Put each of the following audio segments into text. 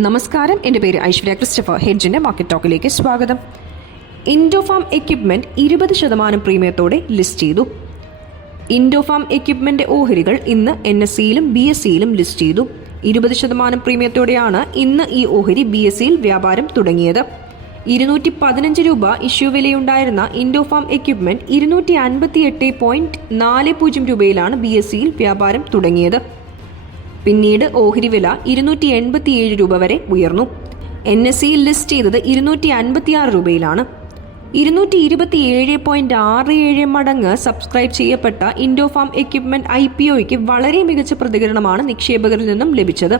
നമസ്കാരം, എൻ്റെ പേര് ഐശ്വര്യ ക്രിസ്റ്റഫർ. ഹെഡ്ജിൻ്റെ മാർക്കറ്റ് ടോക്കിലേക്ക് സ്വാഗതം. ഇൻഡോഫാം എക്യുപ്മെൻറ്റ് 20% പ്രീമിയത്തോടെ ലിസ്റ്റ് ചെയ്തു. ഇൻഡോഫാം എക്യുപ്മെൻ്റ് ഓഹരികൾ ഇന്ന് NSEയിലും BSEയിലും ലിസ്റ്റ് ചെയ്തു. 20% പ്രീമിയത്തോടെയാണ് ഇന്ന് ഈ ഓഹരി BSEയിൽ വ്യാപാരം തുടങ്ങിയത്. 215 രൂപ ഇഷ്യൂ വിലയുണ്ടായിരുന്ന ഇൻഡോഫാം എക്യുപ്മെൻറ്റ് 258.40 രൂപയിലാണ് BSEയിൽ വ്യാപാരം തുടങ്ങിയത്. പിന്നീട് ഓഹരി വില 287 രൂപ വരെ ഉയർന്നു. NSEയിൽ ലിസ്റ്റ് ചെയ്തത് 256 രൂപയിലാണ്. 227.67 മടങ്ങ് സബ്സ്ക്രൈബ് ചെയ്യപ്പെട്ട ഇൻഡോഫാം എക്യുപ്മെന്റ് IPOയ്ക്ക് വളരെ മികച്ച പ്രതികരണമാണ് നിക്ഷേപകരിൽ നിന്നും ലഭിച്ചത്.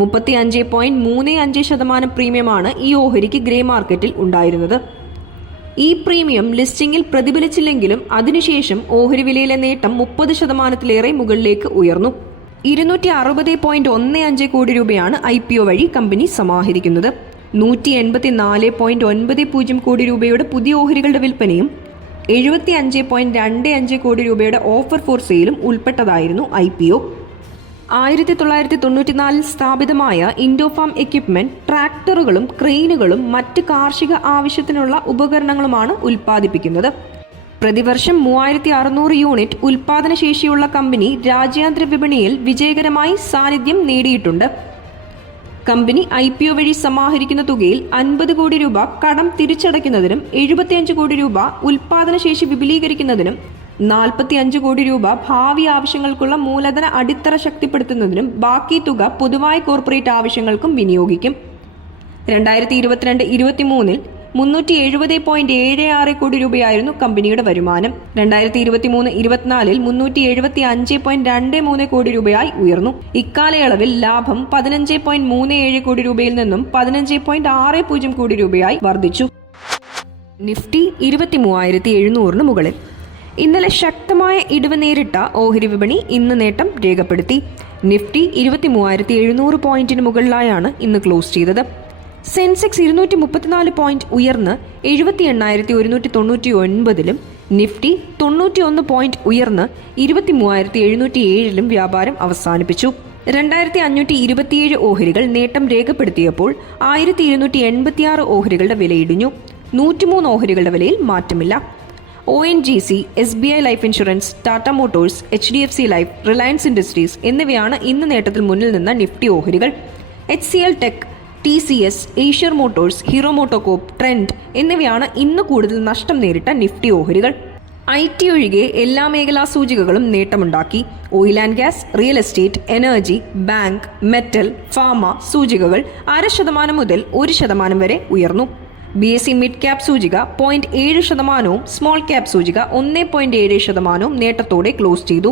35.35% പ്രീമിയമാണ് ഈ ഓഹരിക്ക് ഗ്രേ മാർക്കറ്റിൽ ഉണ്ടായിരുന്നത്. ഈ പ്രീമിയം ലിസ്റ്റിംഗിൽ പ്രതിഫലിച്ചില്ലെങ്കിലും അതിനുശേഷം ഓഹരി വിലയിലെ നേട്ടം 30%-ലേറെ മുകളിലേക്ക് ഉയർന്നു. 260.15 കോടി രൂപയാണ് IPO വഴി കമ്പനി സമാഹരിക്കുന്നത്. 184.90 കോടി രൂപയുടെ പുതിയ ഓഹരികളുടെ വിൽപ്പനയും 75.25 കോടി രൂപയുടെ ഓഫർ ഫോർ സെയിലും ഉൾപ്പെട്ടതായിരുന്നു IPO. 1994 സ്ഥാപിതമായ ഇൻഡോഫാം എക്യുപ്മെന്റ് ട്രാക്ടറുകളും ക്രെയിനുകളും മറ്റ് കാർഷിക ആവശ്യത്തിനുള്ള ഉപകരണങ്ങളുമാണ് ഉൽപ്പാദിപ്പിക്കുന്നത്. പ്രതിവർഷം 3600 യൂണിറ്റ് ഉൽപാദനശേഷിയുള്ള കമ്പനി രാജ്യാന്തര വിപണിയിൽ വിജയകരമായി സാന്നിധ്യം നേടിയിട്ടുണ്ട്. കമ്പനി IPO വഴി സമാഹരിക്കുന്ന തുകയിൽ 50 കോടി രൂപ കടം തിരിച്ചടയ്ക്കുന്നതിനും 75 കോടി രൂപ ഉൽപാദനശേഷി വിപുലീകരിക്കുന്നതിനും 45 കോടി രൂപ ഭാവി ആവശ്യങ്ങൾക്കുള്ള മൂലധന അടിത്തറ ശക്തിപ്പെടുത്തുന്നതിനും ബാക്കി തുക പൊതുവായ കോർപ്പറേറ്റ് ആവശ്യങ്ങൾക്കും വിനിയോഗിക്കും. 2022-23 370.76 കോടി രൂപയായിരുന്നു കമ്പനിയുടെ വരുമാനം. 2023-24 375.23 കോടി രൂപയായി ഉയർന്നു. ഇക്കാലയളവിൽ ലാഭം 15.37 കോടി രൂപയിൽ നിന്നും 15.60 കോടി രൂപയായി വർദ്ധിച്ചു. നിഫ്റ്റി 23,700 മുകളിൽ. ഇന്നലെ ശക്തമായ ഇടിവ് നേരിട്ട ഓഹരി വിപണി ഇന്ന് നേട്ടം രേഖപ്പെടുത്തി. നിഫ്റ്റി 23,700 പോയിന്റിന് മുകളിലായാണ് ഇന്ന് ക്ലോസ് ചെയ്തത്. സെൻസെക്സ് 234 പോയിന്റ് ഉയർന്ന് 78,199-ലും നിഫ്റ്റി 91 പോയിന്റ് ഉയർന്ന് 23,707-ലും വ്യാപാരം അവസാനിപ്പിച്ചു. 2,527 ഓഹരികൾ നേട്ടം രേഖപ്പെടുത്തിയപ്പോൾ 1,286 ഓഹരികളുടെ വിലയിടിഞ്ഞു. 103 ഓഹരികളുടെ വിലയിൽ മാറ്റമില്ല. ONGC, SBI life insurance, Tata Motors, HDFC life, Reliance industries എന്നിവയാണ് ഇന്ന് നേട്ടത്തിൽ മുന്നിൽ നിന്ന നിഫ്റ്റി ഓഹരികൾ. HCL tech, TCS, Eicher Motors, hero MotoCorp, trend എന്നിവയാണ് ഇന്ന് കൂടുതൽ നഷ്ടം നേരിട്ട നിഫ്റ്റി ഓഹരികൾ. IT ഒഴികെ എല്ലാ മേഖലാ സൂചികകളും നേട്ടമുണ്ടാക്കി. Oil and gas, real estate, energy, bank, metal, pharma സൂചികകൾ 0.5% മുതൽ 1% വരെ ഉയർന്നു. BSE മിഡ് ക്യാപ് സൂചിക 0.7%, സ്മോൾ ക്യാപ് സൂചിക 1.7% നേട്ടത്തോടെ ക്ലോസ് ചെയ്തു.